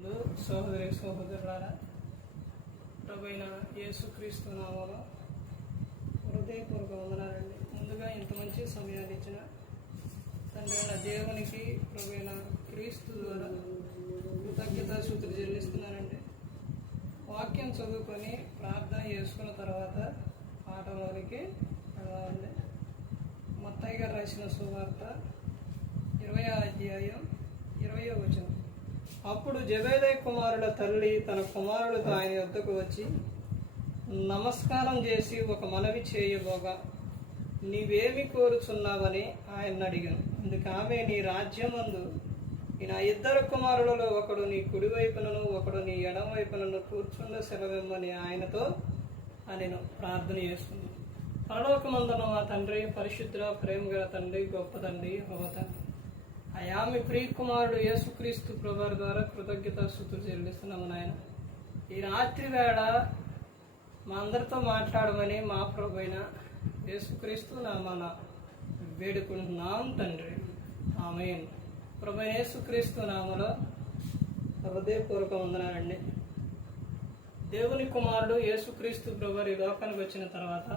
సహోదరి సహోదరులారా ప్రభైన యేసుక్రీస్తు నామలో హృదయపూర్వక వందనాలండి. ముందుగా ఇంత మంచి సమయాన్ని ఇచ్చిన తండ్రి దేవునికి ప్రభైన క్రీస్తు ద్వారా కృతజ్ఞత సూత్రులు చెల్లిస్తున్నానండి. వాక్యం చదువుకొని ప్రార్థన చేసుకున్న తర్వాత పాటలోనికి వెళ్ళాలండి మత్తయ్య గారు రాసిన సువార్త ఇరవై అధ్యాయం ఇరవయో వచనం. అప్పుడు జబేదయ్ కుమారుల తల్లి తన కుమారులతో ఆయన వద్దకు వచ్చి నమస్కారం చేసి ఒక మనవి చేయబోగా. నీవేమి కోరుచున్నావని ఆయన అడిగాను. అందుకు ఆమె నీ రాజ్యమందు నా ఇద్దరు కుమారులలో ఒకడు నీ కుడివైపునను ఒకడు నీ ఎడమవైపునను కూర్చున్న కూర్చుండ సెలవిమ్మని ఆయనతో నేను ప్రార్థన చేస్తున్నాను. పరలోకమందున మా తండ్రి పరిశుద్ధ ప్రేమగల తండ్రి గొప్ప తండ్రి హోత అయా మీ ప్రియ కుమారుడు యేసుక్రీస్తు ప్రభారి ద్వారా కృతజ్ఞత స్థుతులు చెల్లిస్తున్నాము నాయన. ఈ రాత్రి వేళ మా అందరితో మాట్లాడమని మా ప్రభు అయిన యేసుక్రీస్తు నామాన వేడుకుంటున్నాం తండ్రి. ఆమె ప్రభు యేసుక్రీస్తు నామలో హృదయపూర్వక వందనాలండి. దేవుని కుమారుడు యేసుక్రీస్తు ప్రభు ఈ లోకానికి వచ్చిన తర్వాత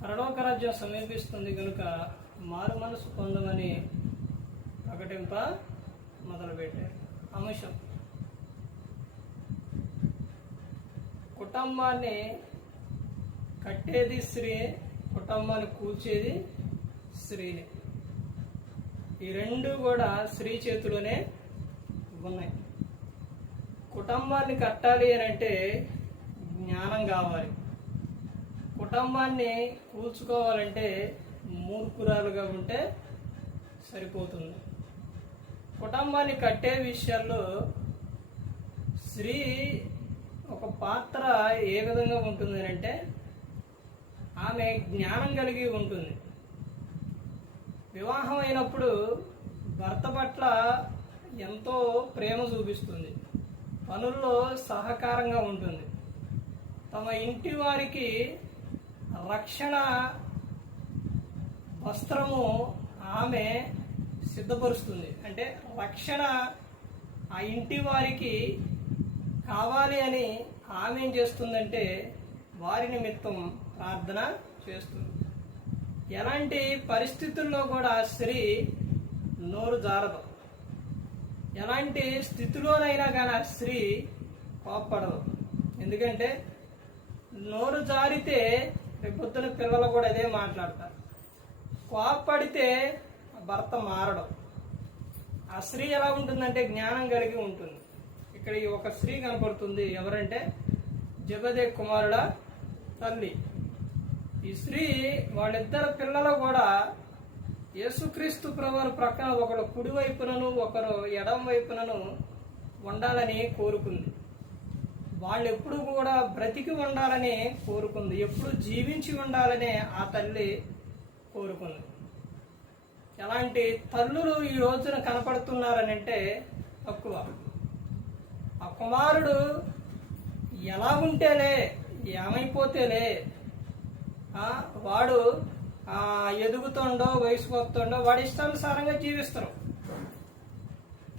పరలోక రాజ్యం సమీపిస్తుంది కనుక మారు మనసు పొందమని ప్రకటింప మొదలుపెట్టారు అంశం కుటుంబాన్ని కట్టేది స్త్రీ కుటుంబాన్ని కూల్చేది స్త్రీనే ఈ రెండు కూడా స్త్రీ చేతిలోనే ఉన్నాయి. కుటుంబాన్ని కట్టాలి అని అంటే జ్ఞానం కావాలి. కుటుంబాన్ని కూల్చుకోవాలంటే మూర్ఖురాలుగా ఉంటే సరిపోతుంది. కుటుంబాన్ని కట్టే విషయాల్లో స్త్రీ ఒక పాత్ర ఏ విధంగా ఉంటుంది అంటే ఆమె జ్ఞానం కలిగి ఉంటుంది. వివాహం అయినప్పుడు భర్త పట్ల ఎంతో ప్రేమ చూపిస్తుంది. పనుల్లో సహకారంగా ఉంటుంది. తమ ఇంటి వారికి రక్షణ వస్త్రము ఆమె సిద్ధపరుస్తుంది. అంటే రక్షణ ఆ ఇంటి వారికి కావాలి అని ఆమె ఏం చేస్తుందంటే వారి నిమిత్తం ప్రార్థన చేస్తుంది. ఎలాంటి పరిస్థితుల్లో కూడా స్త్రీ నోరు జారదు. ఎలాంటి స్థితిలోనైనా కానీ ఆ స్త్రీ కోప్పడదు. ఎందుకంటే నోరు జారితే రేపొద్దున పిల్లలు కూడా అదే మాట్లాడతారు. కోప్పడితే భర్త మారడం. ఆ స్త్రీ ఎలా ఉంటుందంటే జ్ఞానం కలిగి ఉంటుంది. ఇక్కడ ఈ ఒక స్త్రీ కనపడుతుంది. ఎవరంటే జగదే కుమారుల తల్లి. ఈ స్త్రీ వాళ్ళిద్దరు పిల్లలు కూడా యేసుక్రీస్తు ప్రభువారి ప్రక్కన ఒకడు కుడి వైపునను ఒకరు ఎడం వైపునను ఉండాలని కోరుకుంది. వాళ్ళు ఎప్పుడు కూడా బ్రతికి ఉండాలని కోరుకుంది. ఎప్పుడు జీవించి ఉండాలని ఆ తల్లి కోరుకుంది. ఎలాంటి తల్లులు ఈ రోజున కనపడుతున్నారని అంటే తక్కువ. ఆ కుమారుడు ఎలా ఉంటేలే ఏమైపోతేలే వాడు ఎదుగుతుండో వయసు వస్తుండో వాడి ఇష్టానుసారంగా జీవిస్తారు.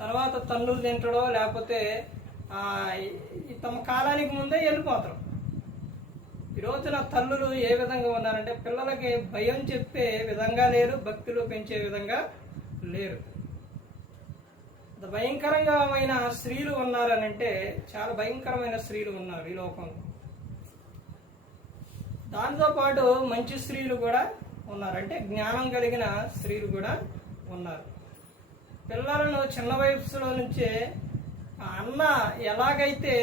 తర్వాత తన్నులు తింటడో లేకపోతే తమ కాలానికి ముందే వెళ్ళిపోతారు. ఈ రోజున తల్లులు ఏ విధంగా ఉన్నారంటే పిల్లలకి భయం చెప్పే విధంగా లేరు భక్తులు పెంచే విధంగా లేరు. భయంకరమైన భయంకరంగా స్త్రీలు ఉన్నారనంటే చాలా భయంకరమైన స్త్రీలు ఉన్నారు ఈ లోకంలో దాంతో పాటు మంచి స్త్రీలు కూడా ఉన్నారు. అంటే జ్ఞానం కలిగిన స్త్రీలు కూడా ఉన్నారు. పిల్లలను చిన్న వయసులో నుంచే అన్న ఎలాగైతే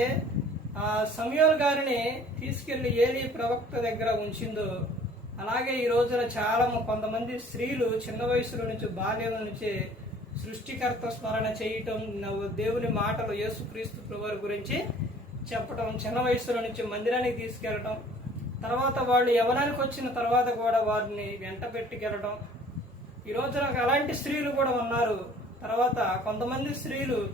ఆ సమయోల్ గారిని తీసుకెళ్ళి ఏలి ప్రవక్త దగ్గర ఉంచిందో అలాగే ఈ రోజున చాలా కొంతమంది స్త్రీలు చిన్న వయసులో నుంచి బాల్యం నుంచి సృష్టికర్త స్మరణ చేయటం దేవుని మాటలు యేసుక్రీస్తు ప్రభువారి గురించి చెప్పటం చిన్న వయసులో నుంచి మందిరానికి తీసుకెళ్ళటం తర్వాత వాళ్ళు యవనానికి వచ్చిన తర్వాత కూడా వారిని వెంట పెట్టుకెళ్ళడం ఈ రోజున అలాంటి స్త్రీలు కూడా ఉన్నారు. తర్వాత కొంతమంది స్త్రీలు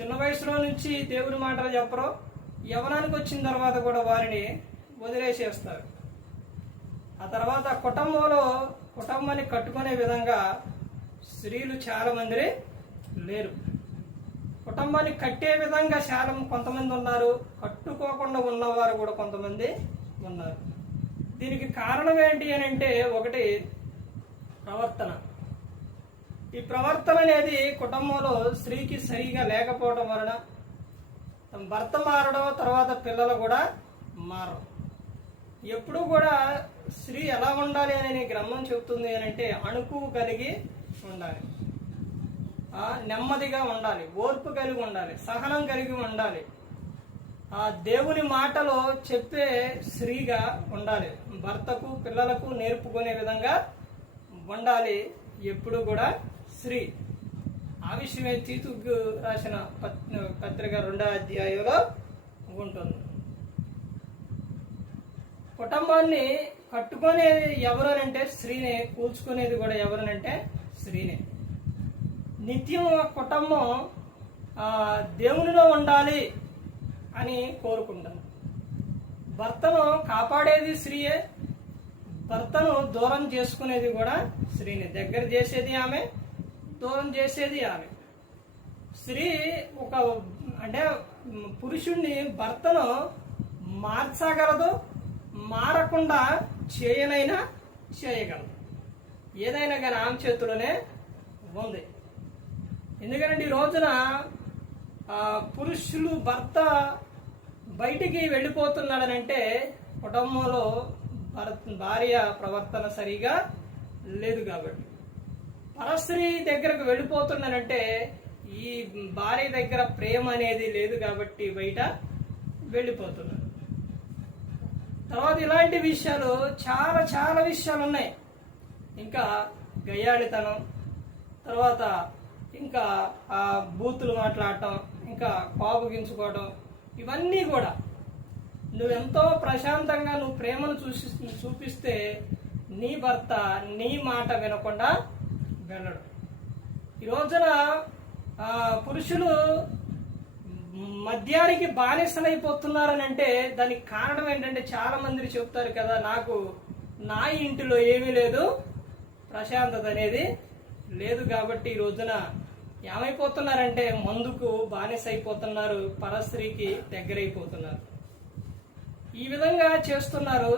చిన్న వయసులో నుంచి దేవుని మాటలు చెప్పరు యవనానికి వచ్చిన తర్వాత కూడా వారిని వదిలేసేస్తారు. ఆ తర్వాత కుటుంబంలో కుటుంబాన్ని కట్టుకునే విధంగా స్త్రీలు చాలా మంది లేరు. కుటుంబాన్ని కట్టే విధంగా చాలా కొంతమంది ఉన్నారు. కట్టుకోకుండా ఉన్నవారు కూడా కొంతమంది ఉన్నారు. దీనికి కారణం ఏంటి అని అంటే ఒకటి ప్రవర్తన. ఈ ప్రవర్తన అనేది కుటుంబంలో స్త్రీకి సరిగా లేకపోవడం వలన భర్త మారడం తర్వాత పిల్లలు కూడా మారడం ఎప్పుడు కూడా స్త్రీ ఎలా ఉండాలి అని గ్రంథం చెబుతుంది అని అంటే అణుకు కలిగి ఉండాలి. ఆ, నెమ్మదిగా ఉండాలి ఓర్పు కలిగి ఉండాలి సహనం కలిగి ఉండాలి. ఆ దేవుని మాటలో చెప్పే స్త్రీగా ఉండాలి. భర్తకు పిల్లలకు నేర్పుకునే విధంగా ఉండాలి ఎప్పుడు కూడా స్త్రీ. ఆవిష్యమే తీతు తీతుకు రాసిన పత్రిక రెండో అధ్యాయంలో ఉంటుంది. కుటుంబాన్ని కట్టుకునేది ఎవరనంటే స్త్రీనే కూల్చుకునేది కూడా ఎవరనంటే స్త్రీనే. నిత్యం కుటుంబం ఆ, దేవునిలో ఉండాలి అని కోరుకుంటాను భర్తను కాపాడేది స్త్రీయే భర్తను దూరం చేసుకునేది కూడా స్త్రీని. దగ్గర చేసేది ఆమె దూరం చేసేది ఆమె. స్త్రీ ఒక అంటే పురుషుణ్ణి భర్తను మార్చగలదు మారకుండా చేయనైనా చేయగలదు. ఏదైనా కానీ ఆమె చేతిలోనే ఉంది. ఎందుకంటే ఈ రోజున పురుషులు భర్త బయటికి వెళ్ళిపోతున్నాడనంటే కుటుంబంలో భర్త భార్య ప్రవర్తన సరిగా లేదు కాబట్టి. పరస్త్రీ దగ్గరకు వెళ్ళిపోతున్నానంటే ఈ భార్య దగ్గర ప్రేమ అనేది లేదు కాబట్టి బయట వెళ్ళిపోతున్నాను. తర్వాత ఇలాంటి విషయాలు చాలా చాలా విషయాలు ఉన్నాయి. ఇంకా గయ్యాళితనం తర్వాత ఇంకా ఆ బూతులు మాట్లాడటం ఇంకా కోపగించుకోవడం ఇవన్నీ కూడా. నువ్వెంతో ప్రశాంతంగా నువ్వు ప్రేమను చూసి చూపిస్తే నీ భర్త నీ మాట వినకుండా వెళ్ళడు. ఈ రోజున పురుషులు మద్యానికి బానిసలైపోతున్నారని అంటే దానికి కారణం ఏంటంటే చాలా మంది చెప్తారు కదా నాకు నా ఇంటిలో ఏమీ లేదు ప్రశాంతత అనేది లేదు కాబట్టి ఈ రోజున ఏమైపోతున్నారంటే మందుకు బానిస అయిపోతున్నారు పరస్త్రీకి దగ్గరైపోతున్నారు. ఈ విధంగా చేస్తున్నారు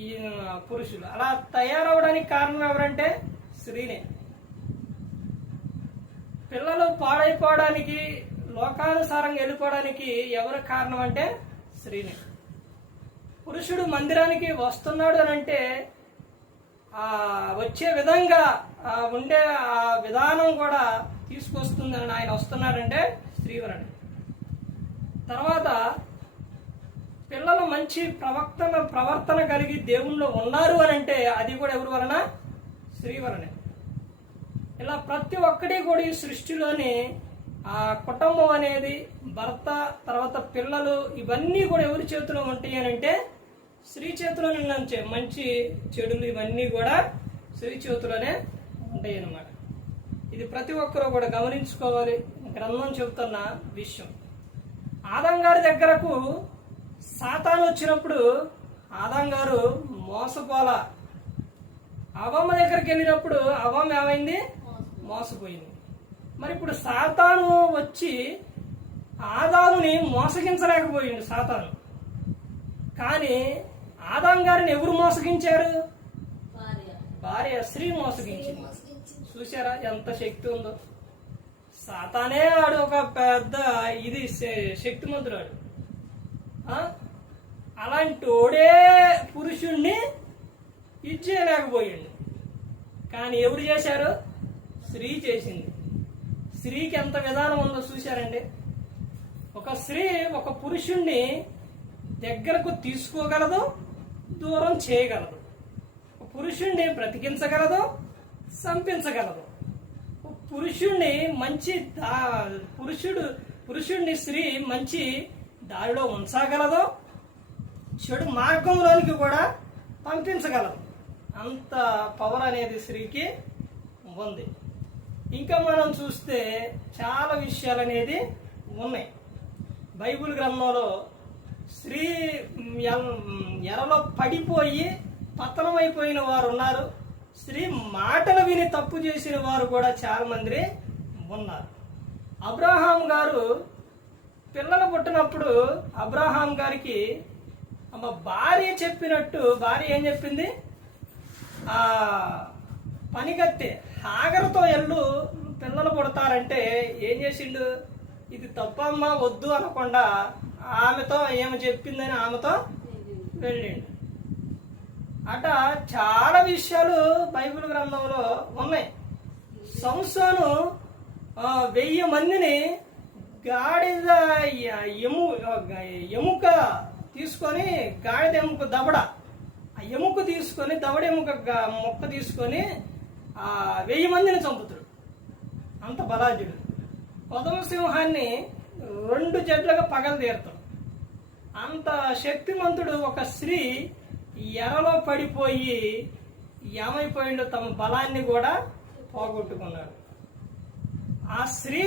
ఈ పురుషులు. అలా తయారవడానికి కారణం ఎవరంటే స్త్రీనే. పిల్లలు పాడైపోవడానికి లోకానుసారంగా వెళ్ళిపోవడానికి ఎవరు కారణం అంటే స్త్రీనే పురుషుడు మందిరానికి వస్తున్నాడు అని అంటే ఆ వచ్చే విధంగా ఉండే ఆ విధానం కూడా తీసుకొస్తుందని ఆయన వస్తున్నాడంటే స్త్రీవరణి తర్వాత పిల్లలు మంచి ప్రవర్తన ప్రవర్తన కలిగి దేవుళ్ళు ఉన్నారు అని అంటే అది కూడా ఎవరి వలన? స్త్రీ వలనే ఇలా ప్రతి ఒక్కటి కూడా ఈ సృష్టిలోని ఆ కుటుంబం అనేది భర్త తర్వాత పిల్లలు ఇవన్నీ కూడా ఎవరి చేతిలో ఉంటాయి అని అంటే స్త్రీ చేతిలోనే నుంచే మంచి చెడులు ఇవన్నీ కూడా స్త్రీ చేతిలోనే ఉంటాయి అన్నమాట. ఇది ప్రతి ఒక్కరూ కూడా గమనించుకోవాలి. గ్రంథం చెబుతున్న విషయం. ఆదాం గారి దగ్గరకు సాతాను వచ్చినప్పుడు ఆదాం గారు మోసపోల. అవమ్మ దగ్గరికి వెళ్ళినప్పుడు అవమ్మ ఏమైంది? మోసపోయింది. మరి ఇప్పుడు సాతాను వచ్చి ఆదాముని మోసగించలేకపోయింది సాతాను. కానీ ఆదాం గారిని ఎవరు మోసగించారు? భార్య స్త్రీ మోసగించింది. చూసారా ఎంత శక్తి ఉందో? సాతానే ఆడు ఒక పెద్ద ఇది శక్తిమంతురాడు. అలాంటి ఓడే పురుషుణ్ణి ఇచ్చేయలేకపోయిండు. కానీ ఎవరు చేశారు? స్త్రీ చేసింది. స్త్రీకి ఎంత విధానం ఉందో చూశారండి? ఒక స్త్రీ ఒక పురుషుణ్ణి దగ్గరకు తీసుకోగలదు దూరం చేయగలదు. ఒక పురుషుణ్ణి బ్రతికించగలదు సంపించగలదు. పురుషుణ్ణి మంచి దా పురుషుడు పురుషుణ్ణి స్త్రీ మంచి దారిలో ఉంచగలదు చెడు మార్గంలోనికి కూడా పంపించగలదు. అంత పవర్ అనేది స్త్రీకి ఉంది. ఇంకా మనం చూస్తే చాలా విషయాలు అనేది ఉన్నాయి. బైబిల్ గ్రంథంలో స్త్రీ ఎరలో పడిపోయి పతనమైపోయిన వారు ఉన్నారు. స్త్రీ మాటలు విని తప్పు చేసిన వారు కూడా చాలా మంది ఉన్నారు. అబ్రహాం గారు పిల్లలు పుట్టినప్పుడు అబ్రహాం గారికి అమ్మ భార్య చెప్పినట్టు భార్య ఏం చెప్పింది? ఆ పనిగత్తె ఎల్లు పిల్లలు పుడతారంటే ఏం చేసిండు? ఇది తప్పమ్మా వద్దు అనకుండా ఆమెతో ఏమి చెప్పిందని ఆమెతో వెళ్ళిండు. అట చాలా విషయాలు బైబిల్ గ్రంథంలో ఉన్నాయి. సంసోను వెయ్యి మందిని గాడిద ఎము ఎముక తీసుకొని గాడిద ఎముక దవడ ఆ ఎముక తీసుకొని దవడ ఎముక మొక్క తీసుకొని వెయ్యి మందిని చంపుతాడు అంత బలాఢ్యుడు. పదమసింహాన్ని రెండు జడ్లుగా పగలు తీరుతాడు. అంత శక్తిమంతుడు ఒక స్త్రీ ఎరలో పడిపోయి ఏమైపోయిండో తమ బలాన్ని కూడా పోగొట్టుకున్నాడు. ఆ స్త్రీ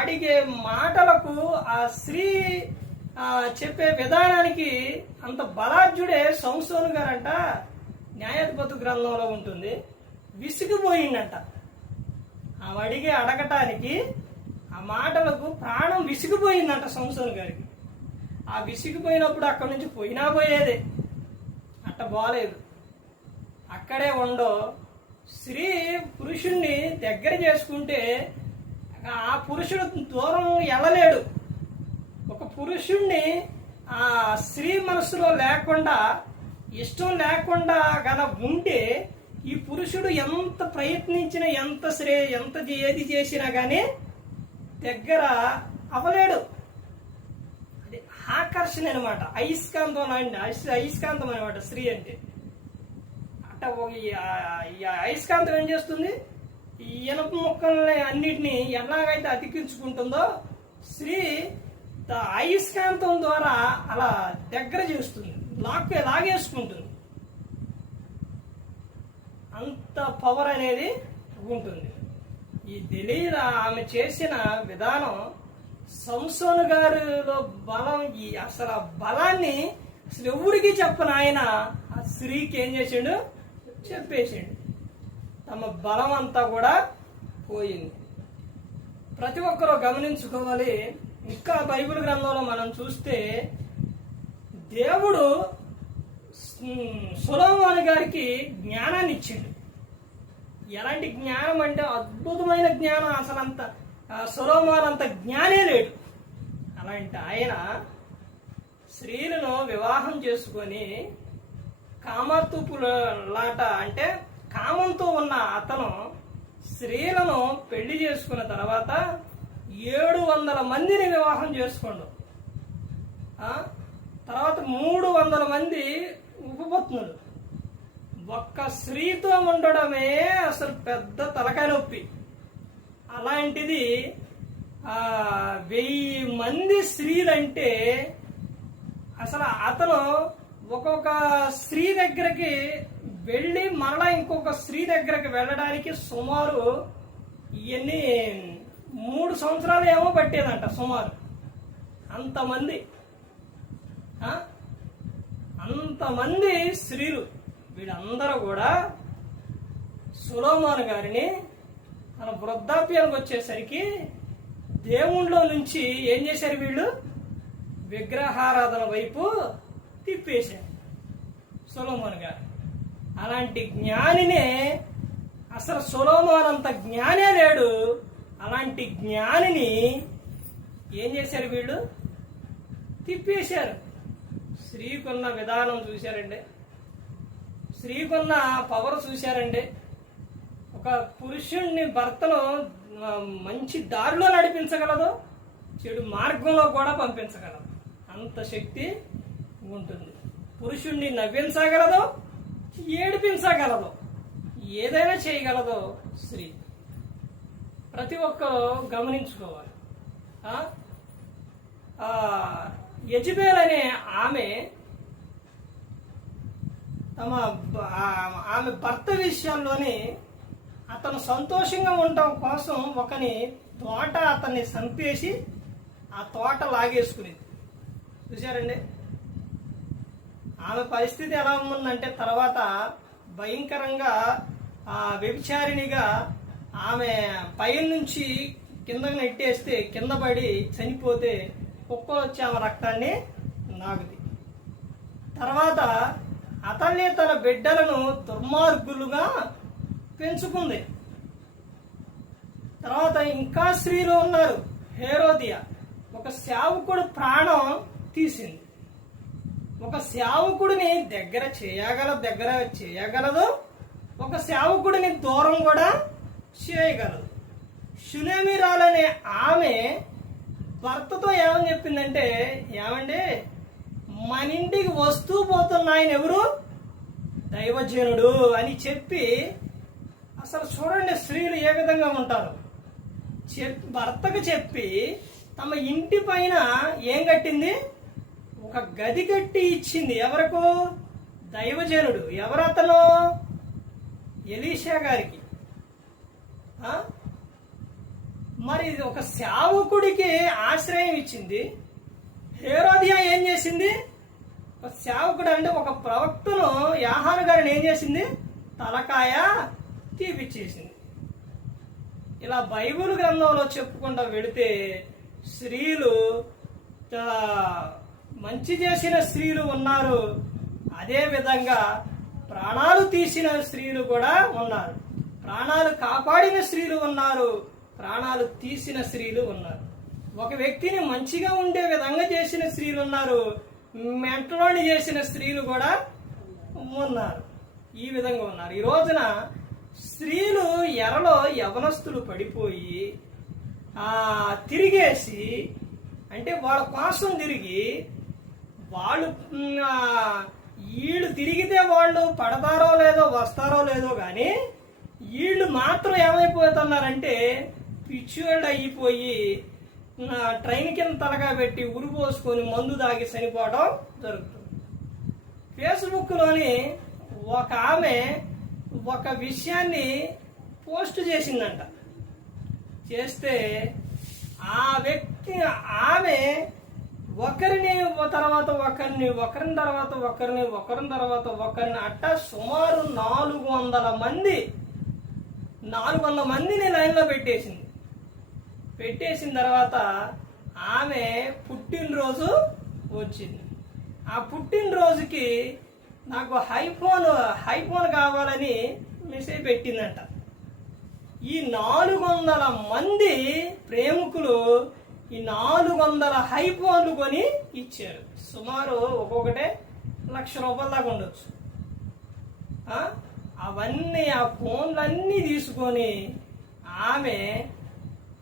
అడిగే మాటలకు ఆ స్త్రీ చెప్పే విధానానికి అంత బలాఢ్యుడే సంసోను గారంట న్యాయాధిపతి గ్రంథంలో ఉంటుంది. విసిగిపోయిందంట. ఆమె అడిగి అడగటానికి ఆ మాటలకు ప్రాణం విసిగిపోయిందంట సంవత్సరం గారికి. ఆ విసిగిపోయినప్పుడు అక్కడి నుంచి పోయినా పోయేదే. అట్ట బాలేదు. అక్కడే ఉండో స్త్రీ పురుషుణ్ణి దగ్గర చేసుకుంటే ఆ పురుషుడు దూరం వెళ్ళలేడు ఒక పురుషుణ్ణి ఆ స్త్రీ మనసులో లేకుండా ఇష్టం లేకుండా గల ఉంటే ఈ పురుషుడు ఎంత ప్రయత్నించినా ఎంత శ్రే ఎంత ఏది చేసినా కానీ దగ్గర అవలేడు. అది ఆకర్షణ అనమాట అయస్కాంతం అండి అయస్కాంతం అనమాట స్త్రీ అంటే. అట్ట ఈ అయస్కాంతం ఏం చేస్తుంది? ఈ ఇనప మొక్కల్ని అన్నిటినీ ఎలాగైతే అతికించుకుంటుందో స్త్రీ అయస్కాంతం ద్వారా అలా దగ్గర చేస్తుంది. లాక్ లాగేసుకుంటుంది. అంత పవర్ అనేది ఉంటుంది. ఈ తెలియదు ఆమె చేసిన విధానం సంసోన్ గారిలో బలం ఈ అసలు ఆ బలాన్ని అసలు ఎవరికి చెప్పను. ఆయన ఆ స్త్రీకి ఏం చేసిండు? చెప్పేసిండు. తమ బలం అంతా కూడా పోయింది. ప్రతి ఒక్కరూ గమనించుకోవాలి. ఇంకా బైబిల్ గ్రంథంలో మనం చూస్తే దేవుడు సులభమాని గారికి జ్ఞానాన్ని ఇచ్చిండు. ఎలాంటి జ్ఞానం అంటే అద్భుతమైన జ్ఞానం అసలు అంత సులభమాన్ అంత జ్ఞానే లేడు. అలాంటి ఆయన స్త్రీలను వివాహం చేసుకొని కామతుపుల లాట అంటే కామంతో ఉన్న అతను స్త్రీలను పెళ్ళి చేసుకున్న తర్వాత ఏడు వందల మందిని వివాహం చేసుకోండు. తర్వాత మూడు వందల మంది ఊపిపోతున్నాడు ఒక్క స్త్రీతో ఉండడమే అసలు పెద్ద తలకాయ నొప్పి. అలాంటిది వెయ్యి మంది స్త్రీలంటే అసలు అతను ఒక్కొక్క స్త్రీ దగ్గరికి వెళ్ళి మరలా ఇంకొక స్త్రీ దగ్గరికి వెళ్ళడానికి సుమారు ఇవన్నీ మూడు సంవత్సరాలు ఏమో పట్టేదంట సుమారు. అంతమంది. ఆ? అంతమంది స్త్రీలు వీళ్ళందరూ కూడా సులోమాన్ గారిని తన వృద్ధాప్యానికి వచ్చేసరికి దేవుళ్ళ నుంచి ఏం చేశారు వీళ్ళు? విగ్రహారాధన వైపు తిప్పేశారు సులోమాన్ గారు. అలాంటి జ్ఞానినే అసలు సులోమాన్ అంత జ్ఞానే లేడు. అలాంటి జ్ఞానిని ఏం చేశారు వీళ్ళు? తిప్పేశారు. స్త్రీకున్న విధానం చూశారండి. స్త్రీకున్న పవర్ చూశారండి. ఒక పురుషుణ్ణి భర్తను మంచి దారిలో నడిపించగలదు చెడు మార్గంలో కూడా పంపించగలదు. అంత శక్తి ఉంటుంది. పురుషుణ్ణి నవ్వించగలదు ఏడిపించగలదు. ఏదైనా చేయగలదు స్త్రీ. ప్రతి ఒక్కరు గమనించుకోవాలి. యజబేల్ అనే ఆమె తమ ఆమె భర్త విషయంలోని అతను సంతోషంగా ఉండటం కోసం ఒకని తోట అతన్ని చంపేసి ఆ తోట లాగేసుకునేది. చూశారండి? ఆమె పరిస్థితి ఎలా ఉందంటే తర్వాత భయంకరంగా ఆ వ్యభిచారిణిగా ఆమె పైనుంచి కిందకు నెట్టేస్తే కింద పడి చనిపోతే కుక్కలు వచ్చి ఆమె రక్తాన్ని నాగుది. తర్వాత అతన్ని తన బిడ్డలను దుర్మార్గులుగా పెంచుకుంది. తర్వాత ఇంకా స్త్రీలు ఉన్నారు హేరోదియా. ఒక సేవకుడు ప్రాణం తీసింది. ఒక సేవకుడిని దగ్గర చేయగల దగ్గర చేయగలదు. ఒక సేవకుడిని దూరం కూడా చేయగలదు. సునేమిరాలనే ఆమె భర్తతో ఏమని చెప్పిందంటే ఏమండి? మన ఇంటికి వస్తూ పోతున్న ఆయన ఎవరు? దైవజనుడు అని చెప్పి అసలు చూడండి స్త్రీలు ఏ విధంగా ఉంటారు. చెప్ భర్తకు చెప్పి తమ ఇంటి పైన ఏం కట్టింది? ఒక గది కట్టి ఇచ్చింది. ఎవరకు? దైవజనుడు. ఎవరతను? ఎలీషా గారికి. ఆ? మరి ఇది ఒక సేవకుడికి ఆశ్రయం ఇచ్చింది. హేరోదియా ఏం చేసింది? ఒక సేవకుడు అంటే ఒక ప్రవక్తను యాహాను గారిని ఏం చేసింది? తలకాయ తీపిచ్చేసింది. ఇలా బైబిల్ గ్రంథంలో చెప్పుకుంటూ వెడితే స్త్రీలు మంచి చేసిన స్త్రీలు ఉన్నారు. అదే విధంగా ప్రాణాలు తీసిన స్త్రీలు కూడా ఉన్నారు. ప్రాణాలు కాపాడిన స్త్రీలు ఉన్నారు. ప్రాణాలు తీసిన స్త్రీలు ఉన్నారు. ఒక వ్యక్తిని మంచిగా ఉండే విధంగా చేసిన స్త్రీలు ఉన్నారు. మెంటలోని చేసిన స్త్రీలు కూడా ఉన్నారు. ఈ విధంగా ఉన్నారు. ఈ రోజున స్త్రీలు ఎరలో యవనస్తులు పడిపోయి తిరిగేసి అంటే వాళ్ళ కోసం తిరిగి వాళ్ళు వీళ్ళు తిరిగితే వాళ్ళు పడతారో లేదో వస్తారో లేదో కానీ వీళ్ళు మాత్రం ఏమైపోతున్నారంటే పిచ్చోళ్ళు అయిపోయి ట్రైన్ కింద తలగా పెట్టి ఉరిపోసుకొని మందు దాగి చనిపోవడం జరుగుతుంది. ఫేస్బుక్లోని ఒక ఆమె ఒక విషయాన్ని పోస్ట్ చేసిందంట. చేస్తే ఆ వ్యక్తి ఆమె ఒకరిని తర్వాత ఒకరిని ఒకరిని తర్వాత ఒకరిని ఒకరిని తర్వాత ఒకరిని అట్ట సుమారు నాలుగు వందల మంది నాలుగు వందల మందిని లైన్లో పెట్టేసింది. పెట్టేసిన తర్వాత ఆమె పుట్టినరోజు వచ్చింది. ఆ పుట్టినరోజుకి నాకు హైఫోన్ హైఫోన్ కావాలని మెసేజ్ పెట్టిందంట. ఈ నాలుగు వందల మంది ప్రేమికులు ఈ నాలుగు వందల హైఫోన్లు కొని ఇచ్చారు. సుమారు ఒక్కొక్కటే లక్ష రూపాయల దాకా ఉండొచ్చు. అవన్నీ ఆ ఫోన్లన్నీ తీసుకొని ఆమె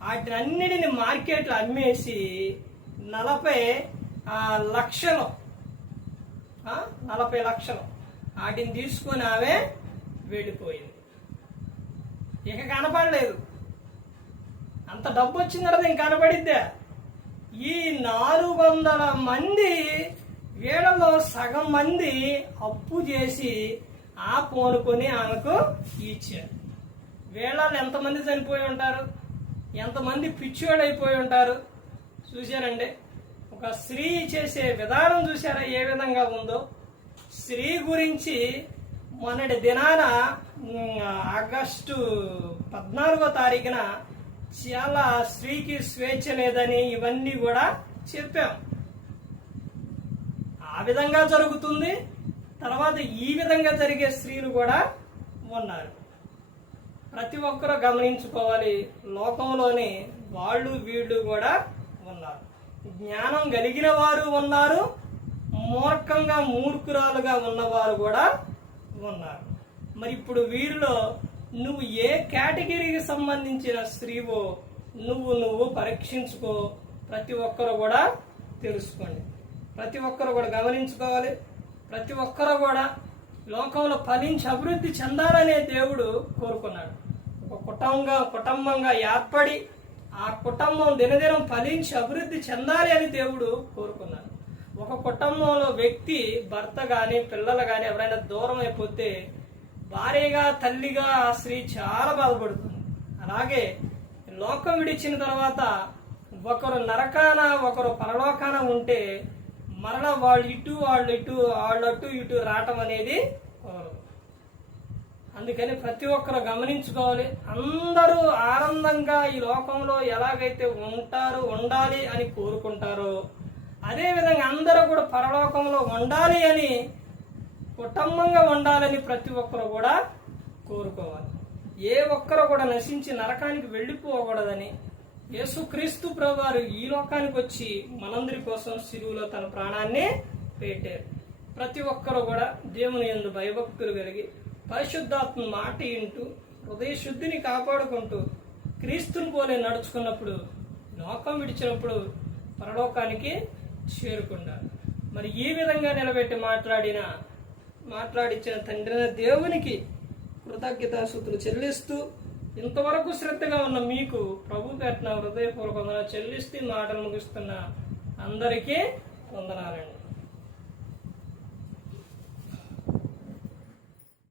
వాటినన్నిటిని మార్కెట్లో అమ్మేసి నలభై లక్షలు. నలభై లక్షలు. వాటిని తీసుకొని ఆమె వెళ్ళిపోయింది. ఇక కనపడలేదు. అంత డబ్బు వచ్చిన తర్వాత ఇంక కనపడిద్దా. ఈ నాలుగు వందల మంది వీళ్ళలో సగం మంది అప్పు చేసి ఆ పోనుకొని ఆమెకు ఇచ్చారు. వీళ్ళలో ఎంతమంది చనిపోయి ఉంటారు? ఎంతమంది పిచ్చోడు అయిపోయి ఉంటారు? చూశారండి. ఒక స్త్రీ చేసే విధానం చూసారా ఏ విధంగా ఉందో? స్త్రీ గురించి మొన్నటి దినాన ఆగస్టు పద్నాలుగో తారీఖున చాలా స్త్రీకి స్వేచ్ఛ లేదని ఇవన్నీ కూడా చెప్పాం. ఆ విధంగా జరుగుతుంది. తర్వాత ఈ విధంగా జరిగే స్త్రీలు కూడా ఉన్నారు. ప్రతి ఒక్కరూ గమనించుకోవాలి. లోకంలోని వాళ్ళు వీళ్ళు కూడా ఉన్నారు. జ్ఞానం కలిగిన వారు ఉన్నారు. మూర్ఖంగా మూర్ఖురాలుగా ఉన్నవారు కూడా ఉన్నారు. మరి ఇప్పుడు వీరిలో నువ్వు ఏ కేటగిరీకి సంబంధించిన స్త్రీవో నువ్వు నువ్వు పరీక్షించుకో. ప్రతి ఒక్కరు కూడా తెలుసుకోండి. ప్రతి ఒక్కరు కూడా గమనించుకోవాలి. ప్రతి ఒక్కరు కూడా లోకంలో ఫలించి అభివృద్ధి చెందాలనే దేవుడు కోరుకున్నాడు. కుటుంబంగా కుటుంబంగా ఏర్పడి ఆ కుటుంబం దినదినం ఫలించి అభివృద్ధి చెందాలి అని దేవుడు కోరుకున్నాను ఒక కుటుంబంలో వ్యక్తి భర్త కానీ పిల్లలు కానీ ఎవరైనా దూరం అయిపోతే భార్యగా తల్లిగా ఆ స్త్రీ చాలా బాధపడుతుంది. అలాగే లోకం విడిచిన తర్వాత ఒకరు నరకాన ఒకరు పరలోకాన ఉంటే మరలా వాళ్ళు ఇటు వాళ్ళు ఇటు వాళ్ళు అటు ఇటు రావటం అనేది అందుకని ప్రతి ఒక్కరు గమనించుకోవాలి. అందరూ ఆనందంగా ఈ లోకంలో ఎలాగైతే ఉంటారు ఉండాలి అని కోరుకుంటారో అదేవిధంగా అందరూ కూడా పరలోకంలో ఉండాలి అని కుటుంబంగా ఉండాలని ప్రతి ఒక్కరు కూడా కోరుకోవాలి. ఏ ఒక్కరు కూడా నశించి నరకానికి వెళ్ళిపోకూడదని యేసుక్రీస్తు ప్రభువారు ఈ లోకానికి వచ్చి మనందరి కోసం సిలువులో తన ప్రాణాన్ని పెట్టారు. ప్రతి ఒక్కరు కూడా దేవుని ఎందు భయభక్తులు కలిగి పరిశుద్ధాత్మ మాట వింటూ హృదయ శుద్ధిని కాపాడుకుంటూ క్రీస్తుని పోలే నడుచుకున్నప్పుడు లోకం విడిచినప్పుడు పరలోకానికి చేరుకున్నారు మరి ఈ విధంగా నిలబెట్టి మాట్లాడిన మాట్లాడించిన తండ్రిన దేవునికి కృతజ్ఞతాసుతులు చెల్లిస్తూ ఇంతవరకు శ్రద్ధగా ఉన్న మీకు ప్రభు పెట్టిన హృదయపూర్వకంగా చెల్లిస్తూ మాటలు ముగిస్తున్న అందరికీ వందనాలండి.